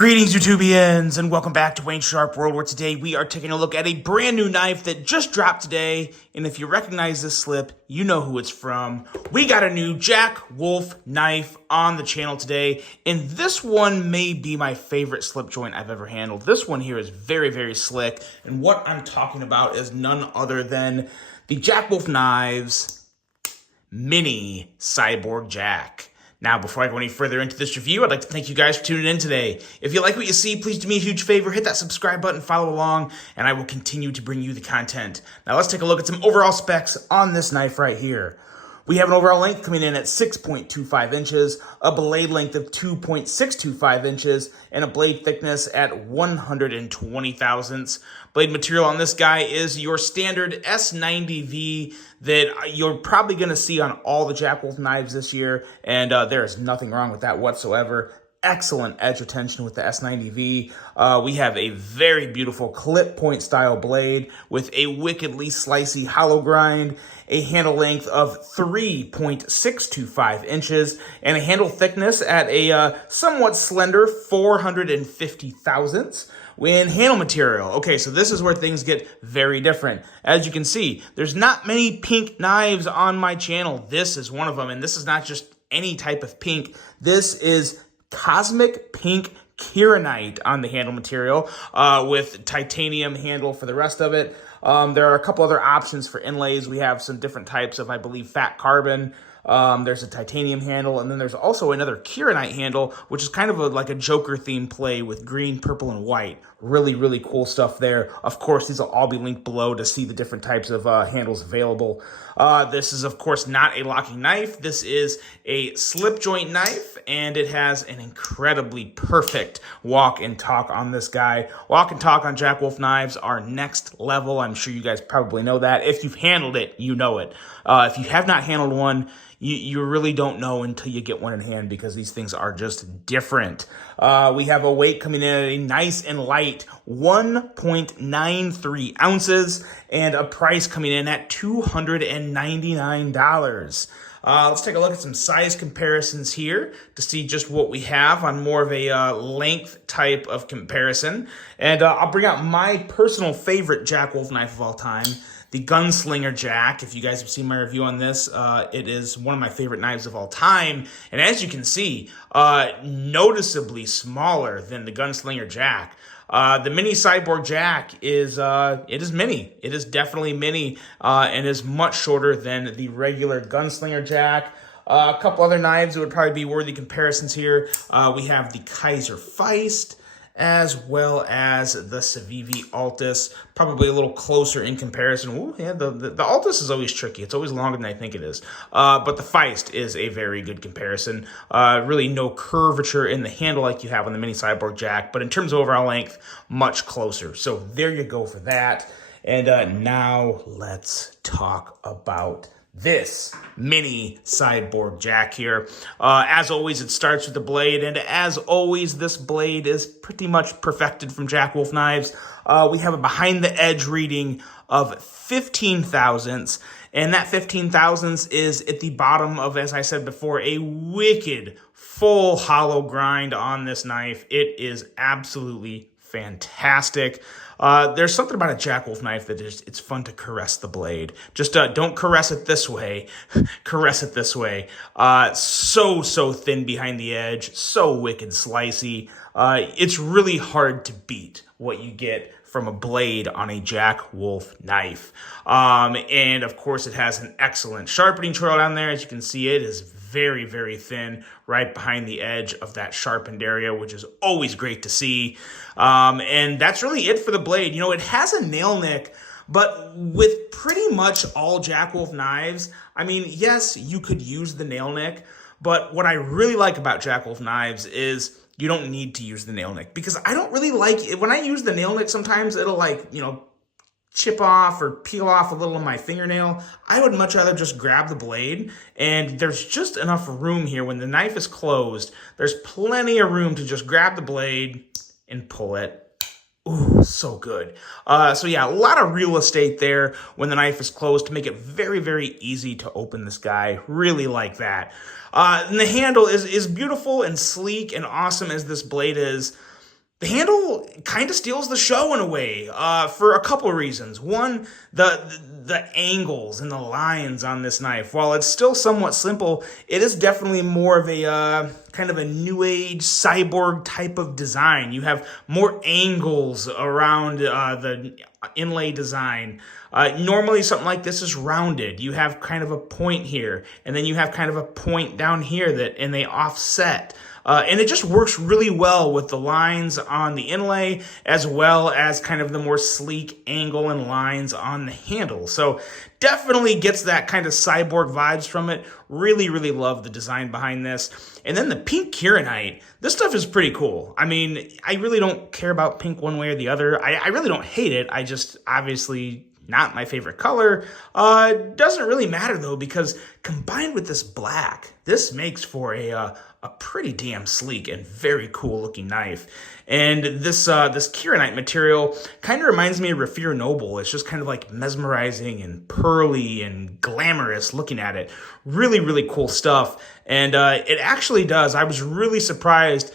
Greetings, YouTubians, and welcome back to Wayne Sharp World, where today we are taking a look at a brand new knife that just dropped today. And if you recognize this slip, you know who it's from. We got a new Jack Wolf knife on the channel today, and this one may be my favorite slip joint I've ever handled. This one here is very, very slick, and what I'm talking about is none other than the Jack Wolf Knives Mini Cyborg Jack. Now, before I go any further into this review, I'd like to thank you guys for tuning in today. If you like what you see, please do me a huge favor, hit that subscribe button, follow along, and I will continue to bring you the content. Now, let's take a look at some overall specs on this knife right here. We have an overall length coming in at 6.25 inches, a blade length of 2.625 inches, and a blade thickness at 120 thousandths. Blade material on this guy is your standard S90V that you're probably going to see on all the Jack Wolf knives this year, and there is nothing wrong with that whatsoever. Excellent edge retention with the S90V. We have a very beautiful clip point style blade with a wickedly slicey hollow grind, a handle length of 3.625 inches, and a handle thickness at a somewhat slender 450 thousandths. In handle material, okay, so this is where things get very different. As you can see, there's not many pink knives on my channel. This is one of them, and this is not just any type of pink. This is Cosmic Pink Kieranite on the handle material with titanium handle for the rest of it. There are a couple other options for inlays. We have some different types of, I believe, fat carbon. There's a titanium handle, and then there's also another Kieranite handle, which is kind of like a Joker theme play with green, purple, and white. Really, really cool stuff there. Of course, these will all be linked below to see the different types of handles available. This is, of course, not a locking knife. This is a slip joint knife, and it has an incredibly perfect walk and talk on this guy. Walk and talk on Jack Wolf knives are next level. I'm sure you guys probably know that. If you've handled it, you know it. If you have not handled one, you really don't know until you get one in hand, because these things are just different. We have a weight coming in at a nice and light 1.93 ounces and a price coming in at $299. Let's take a look at some size comparisons here to see just what we have on more of a length type of comparison. And I'll bring out my personal favorite Jack Wolf knife of all time, the Gunslinger Jack. If you guys have seen my review on this, it is one of my favorite knives of all time. And as you can see, noticeably smaller than the Gunslinger Jack. The Mini Cyborg Jack is mini. It is definitely mini and is much shorter than the regular Gunslinger Jack. A couple other knives that would probably be worthy comparisons here. We have the Kaiser Feist, as well as the Civivi Altus, probably a little closer in comparison. Ooh, yeah, the Altus is always tricky. It's always longer than I think it is. But the Feist is a very good comparison. Really no curvature in the handle like you have on the Mini Cyborg Jack, but in terms of overall length, much closer. So there you go for that. And now let's talk about this Mini Cyborg Jack here. As always, it starts with the blade, and as always, this blade is pretty much perfected from Jack Wolf knives. We have a behind the edge reading of 15 thousandths, and that 15 thousandths is at the bottom of, as I said before, a wicked full hollow grind on this knife. It is absolutely fantastic. There's something about a Jack Wolf knife that it's fun to caress the blade. Just don't caress it this way. Caress it this way. So thin behind the edge. So wicked slicey. It's really hard to beat what you get from a blade on a Jack Wolf knife. And of course, it has an excellent sharpening trail down there. As you can see, it is very, very thin right behind the edge of that sharpened area, which is always great to see. And that's really it for the blade. You know, it has a nail nick, but with pretty much all Jack Wolf knives, I mean, yes, you could use the nail nick, but what I really like about Jack Wolf knives is you don't need to use the nail nick, because I don't really like it. When I use the nail nick, sometimes it'll, like, you know, chip off or peel off a little of my fingernail. I would much rather just grab the blade, and there's just enough room here. When the knife is closed, there's plenty of room to just grab the blade and pull it. Ooh, so good. So yeah, a lot of real estate there when the knife is closed to make it very, very easy to open this guy. Really like that. And the handle is beautiful and sleek and awesome as this blade is. The handle kind of steals the show in a way, for a couple of reasons. One, the angles and the lines on this knife. While it's still somewhat simple, it is definitely more of a kind of a new age cyborg type of design. You have more angles around the inlay design. Normally something like this is rounded. You have kind of a point here, and then you have kind of a point down here and they offset. And it just works really well with the lines on the inlay, as well as kind of the more sleek angle and lines on the handle. So definitely gets that kind of cyborg vibes from it. Really, really love the design behind this. And then the pink Kieranite. This stuff is pretty cool. I mean, I really don't care about pink one way or the other. I really don't hate it. I just obviously not my favorite color. Doesn't really matter though, because combined with this black, this makes for a pretty damn sleek and very cool looking knife. And this Kieranite material kind of reminds me of Raphir Noble. It's just kind of like mesmerizing and pearly and glamorous looking at it. Really, really cool stuff. And it actually does. I was really surprised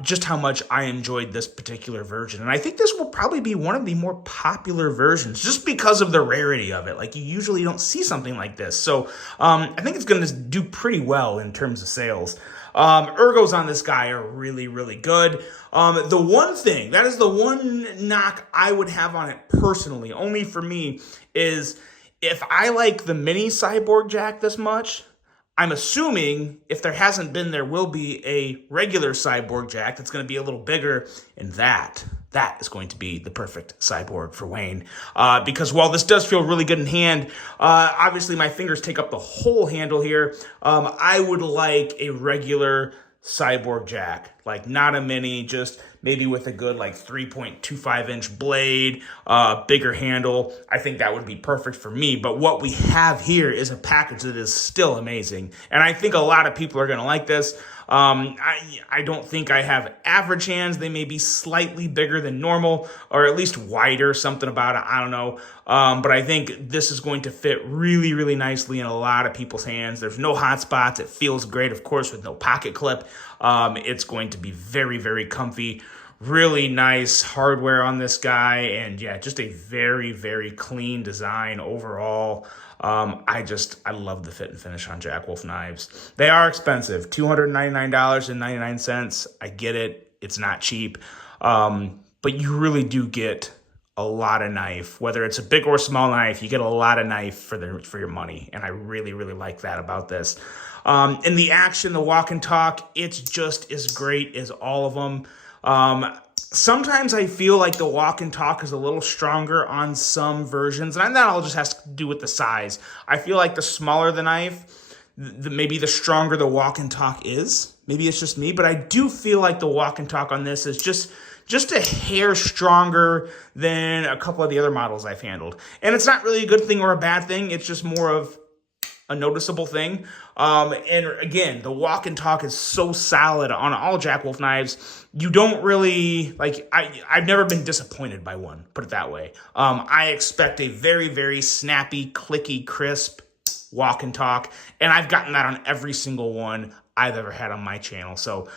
just how much I enjoyed this particular version. And I think this will probably be one of the more popular versions just because of the rarity of it. Like, you usually don't see something like this. So I think it's going to do pretty well in terms of sales. Ergos on this guy are really, really good. The one thing, that is the one knock I would have on it personally, only for me, is if I like the mini Cyborg jack this much, I'm assuming if there hasn't been, there will be a regular Cyborg jack that's going to be a little bigger, and that is going to be the perfect Cyborg for Wayne. Because while this does feel really good in hand, obviously my fingers take up the whole handle here. I would like a regular Cyborg jack, like not a mini, just maybe with a good like 3.25 inch blade, bigger handle. I think that would be perfect for me. But what we have here is a package that is still amazing. And I think a lot of people are going to like this. I don't think I have average hands. They may be slightly bigger than normal, or at least wider, something about it. I don't know. But I think this is going to fit really, really nicely in a lot of people's hands. There's no hot spots. It feels great, of course, with no pocket clip. It's going to be very, very comfy. Really nice hardware on this guy. And yeah, just a very, very clean design overall. I love the fit and finish on Jack Wolf knives. They are expensive, $299.99. I get it. It's not cheap. But you really do get a lot of knife. Whether it's a big or small knife, you get a lot of knife for your money. And I really, really like that about this. In the action, the walk and talk, it's just as great as all of them. Sometimes I feel like the walk and talk is a little stronger on some versions, and that all just has to do with the size. I feel like the smaller the knife, maybe the stronger the walk and talk is. Maybe it's just me, but I do feel like the walk and talk on this is just a hair stronger than a couple of the other models I've handled. And it's not really a good thing or a bad thing. It's just more of a noticeable thing. And again, the walk and talk is so solid on all Jack Wolf knives. You don't really, like, I've never been disappointed by one, put it that way. I expect a very, very snappy, clicky, crisp walk and talk, and I've gotten that on every single one I've ever had on my channel. So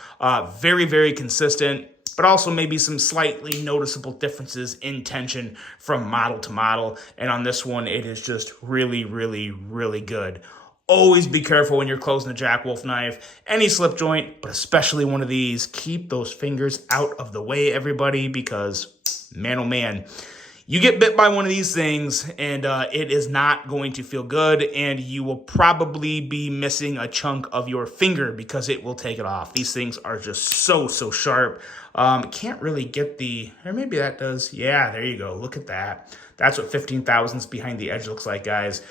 very, very consistent, but also maybe some slightly noticeable differences in tension from model to model. And on this one, it is just really, really, really good. Always be careful when you're closing a Jack Wolf knife. Any slip joint, but especially one of these, keep those fingers out of the way, everybody, because man, oh man, you get bit by one of these things and it is not going to feel good, and you will probably be missing a chunk of your finger because it will take it off. These things are just so sharp. Can't really get or maybe that does. Yeah, there you go. Look at that. That's what 15 thousandths behind the edge looks like, guys.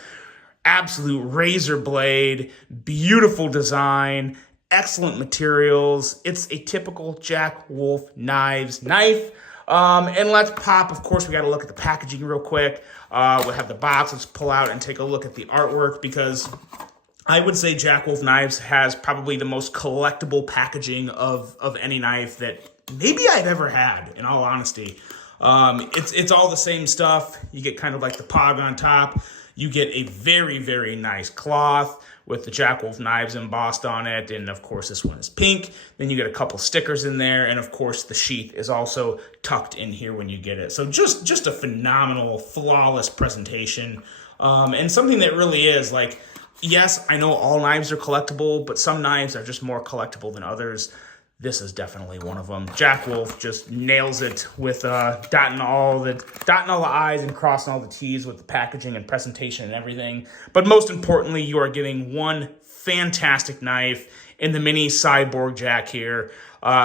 Absolute razor blade, beautiful design, excellent materials. It's a typical Jack Wolf knife. And let's pop, of course, we got to look at the packaging real quick. We'll have the box. Let's pull out and take a look at the artwork, because I would say Jack Wolf Knives has probably the most collectible packaging of any knife that maybe I've ever had, in all honesty. It's all the same stuff. You get kind of like the pog on top. You get a very, very nice cloth with the Jack Wolf knives embossed on it. And of course, this one is pink. Then you get a couple stickers in there. And of course, the sheath is also tucked in here when you get it. So just a phenomenal, flawless presentation. And something that really is like, yes, I know all knives are collectible, but some knives are just more collectible than others. This is definitely one of them. Jack Wolf just nails it with dotting all the I's and crossing all the T's with the packaging and presentation and everything. But most importantly, you are getting one fantastic knife in the mini Cyborg Jack here.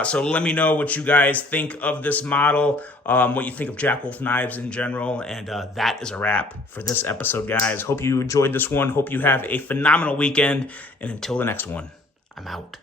So let me know what you guys think of this model, what you think of Jack Wolf knives in general. And that is a wrap for this episode, guys. Hope you enjoyed this one. Hope you have a phenomenal weekend. And until the next one, I'm out.